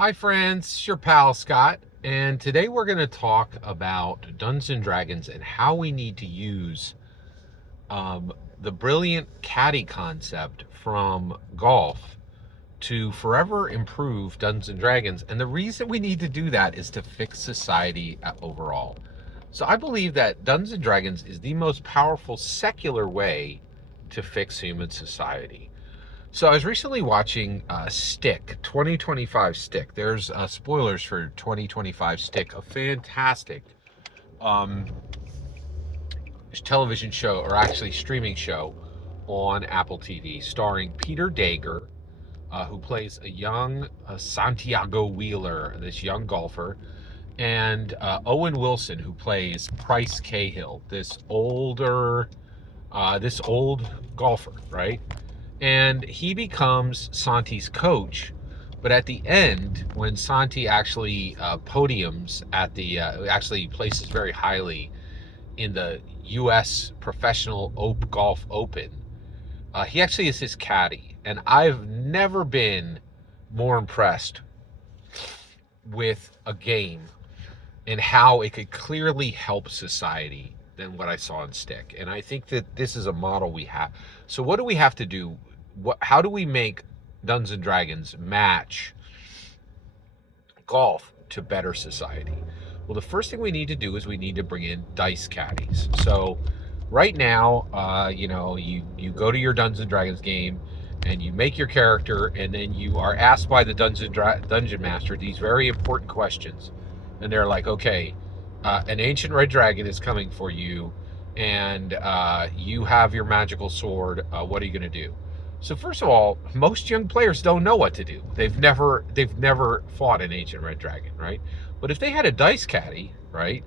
Hi friends, it's your pal Scott, and today we're going to talk about Dungeons and Dragons and how we need to use the brilliant caddy concept from golf to forever improve Dungeons and Dragons. And the reason we need to do that is to fix society overall. So I believe that Dungeons and Dragons is the most powerful secular way to fix human society. So I was recently watching Stick, 2025 Stick. There's spoilers for 2025 Stick, a fantastic um, television show, or actually streaming show on Apple TV, starring Peter Dager, who plays a young Santiago Wheeler, this young golfer, and Owen Wilson, who plays Price Cahill, this old golfer, right? And he becomes Santi's coach. But at the end, when Santi actually podiums at the actually places very highly in the U.S. Professional Golf Open, he actually is his caddy, and I've never been more impressed with a game and how it could clearly help society than what I saw in Stick. And I think that this is a model we have. So what do we have to do? How do we make Dungeons and Dragons match golf to better society? Well, the first thing we need to do is we need to bring in dice caddies. So right now, you go to your Dungeons and Dragons game and you make your character, and then you are asked by the dungeon master these very important questions. And they're like, okay, an ancient red dragon is coming for you, and you have your magical sword. What are you going to do? So first of all, most young players don't know what to do. They've never fought an ancient red dragon, right? But if they had a dice caddy, right,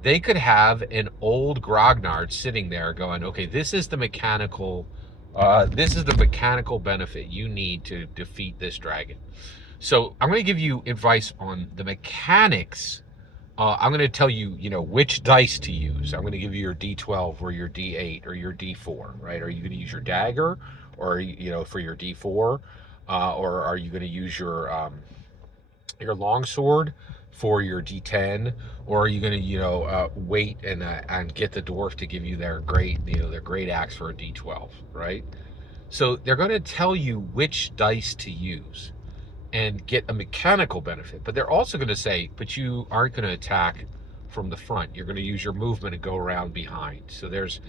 they could have an old grognard sitting there going, okay, this is the mechanical benefit you need to defeat this dragon. So I'm going to give you advice on the mechanics. I'm going to tell you, which dice to use. I'm going to give you your D12 or your D8 or your D4, right? Are you going to use your dagger, or for your D4, or are you going to use your longsword for your D10, or are you going to wait and get the dwarf to give you their great axe for a D12, right? So they're going to tell you which dice to use and get a mechanical benefit, but they're also going to say, but you aren't going to attack from the front. You're going to use your movement and go around behind. So there's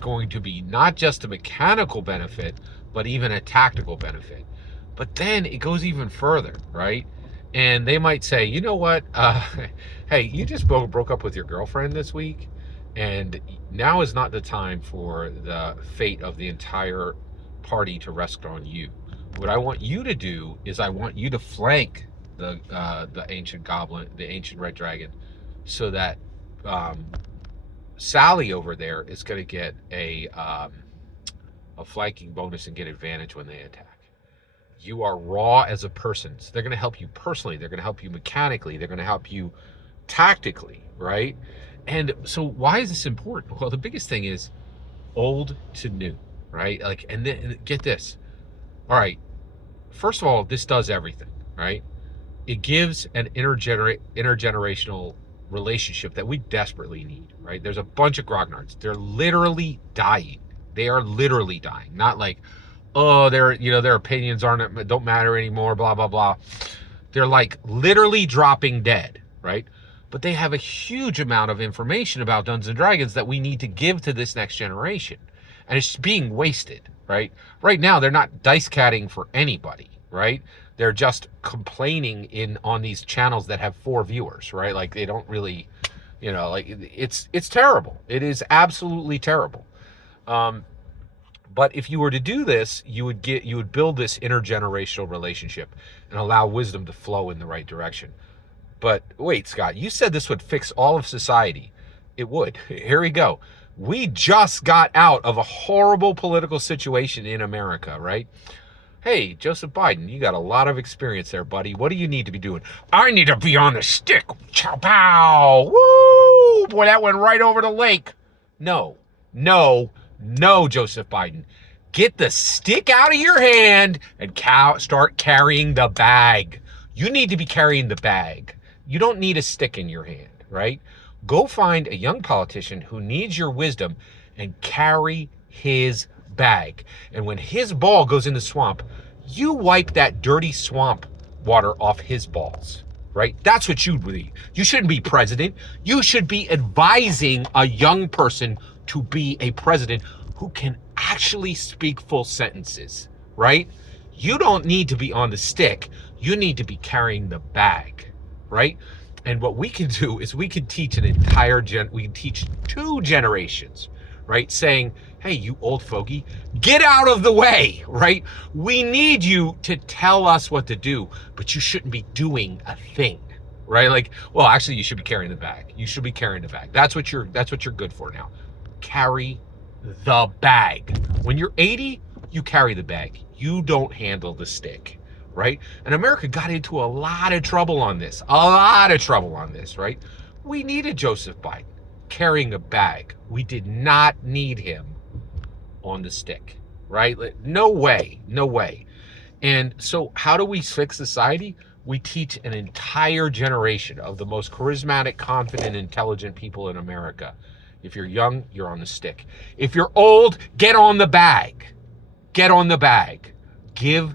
going to be not just a mechanical benefit, but even a tactical benefit. But then it goes even further, right? And they might say, you know what? Hey, you just broke up with your girlfriend this week, and now is not the time for the fate of the entire party to rest on you. What I want you to do is I want you to flank the ancient goblin, the ancient red dragon, so that Sally over there is going to get a flanking bonus and get advantage when they attack. You are raw as a person, so they're going to help you personally. They're going to help you mechanically. They're going to help you tactically, right? And so why is this important? Well, the biggest thing is old to new, right? And then get this. All right, first of all, this does everything, right? It gives an intergenerational relationship that we desperately need, right? There's a bunch of grognards. They're literally dying. They are literally dying. Not like, oh, their opinions don't matter anymore, blah, blah, blah. They're like literally dropping dead, right? But they have a huge amount of information about Dungeons and Dragons that we need to give to this next generation. And it's being wasted, right? Right now, they're not dice catting for anybody, right? They're just complaining on these channels that have 4 viewers, right? Like they don't really, it's terrible. It is absolutely terrible. But if you were to do this, you would build this intergenerational relationship and allow wisdom to flow in the right direction. But wait, Scott, you said this would fix all of society. It would. Here we go. We just got out of a horrible political situation in America, right? Hey, Joseph Biden, you got a lot of experience there, buddy. What do you need to be doing? I need to be on the stick. Chow pow. Woo! Boy, that went right over the lake. No, Joseph Biden. Get the stick out of your hand and start carrying the bag. You need to be carrying the bag. You don't need a stick in your hand, right? Go find a young politician who needs your wisdom and carry his bag. And when his ball goes in the swamp, you wipe that dirty swamp water off his balls, right? That's what you'd be. You shouldn't be president. You should be advising a young person to be a president who can actually speak full sentences, right? You don't need to be on the stick. You need to be carrying the bag, right? And what we can do is we can teach we can teach 2 generations, right? Saying, hey, you old fogey, get out of the way, right? We need you to tell us what to do, but you shouldn't be doing a thing, right? Like, well, actually, you should be carrying the bag. You should be carrying the bag. That's what you're good for now. Carry the bag. When you're 80, you carry the bag. You don't handle the stick, right? And America got into a lot of trouble on this, right? We needed Joseph Biden carrying a bag. We did not need him on the stick, right? No way. And so how do we fix society? We teach an entire generation of the most charismatic, confident, intelligent people in America. If you're young, you're on the stick. If you're old, get on the bag. Get on the bag. Give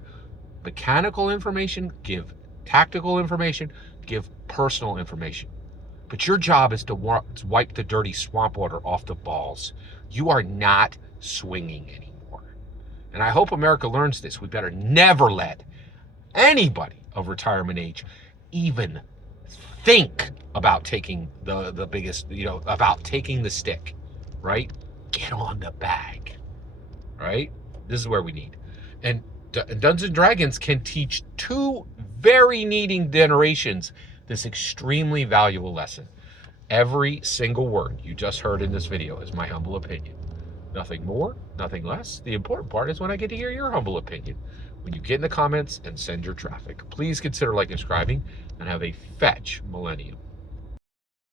mechanical information, give tactical information, give personal information. But your job is to wipe the dirty swamp water off the balls. You are not swinging anymore. And I hope America learns this. We better never let anybody of retirement age even think about taking the biggest, about taking the stick, right? Get on the bag, right? This is where we need. And Dungeons and Dragons can teach 2 very needing generations this extremely valuable lesson. Every single word you just heard in this video is my humble opinion. Nothing more, nothing less. The important part is when I get to hear your humble opinion. When you get in the comments and send your traffic. Please consider liking and subscribing, and have a fetch millennium.